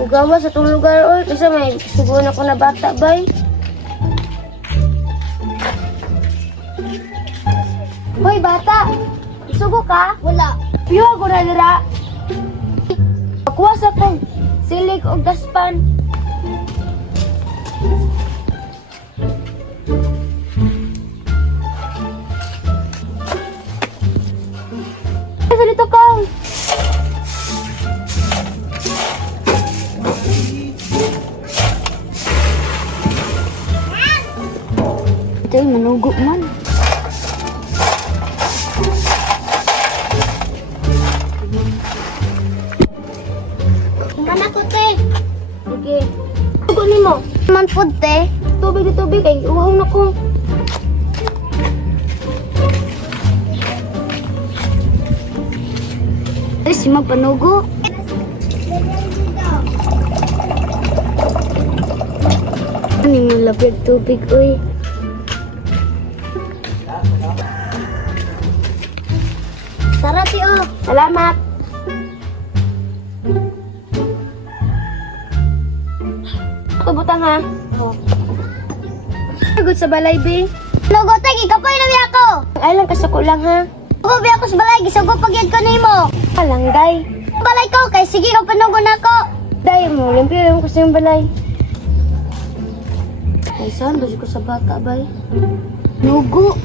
Ugawa sa itong lugar, oy. Kasi may suguan ako na bata, bay. Hoy, bata! Isugo ka? Wala. Piyo ako na dira. Pakuha sa kong silig o daspan. Sa dito kang. Ito yung manugo man. Mana ko, te. Sige. Tugo ni mo. Man po, te. Tubig na tubig ay uhaw na ko. Ay, si magpanugo. Ano yung lapit tubig, uy? Tara, tiyo. Salamat. Butang ha. Oo. Good sa balay, be. Logo, te, ikapoy na biya ko. Ay lang kasako lang ha. Ako biya ko sa balay, gisugo pagyad ko nimo. Alang, day. Balay ko, kay sige ka panugon ako. Day mo, limpyo yung gusto yung balay. Ay, saan ba ko sa bata, bay? Nugo.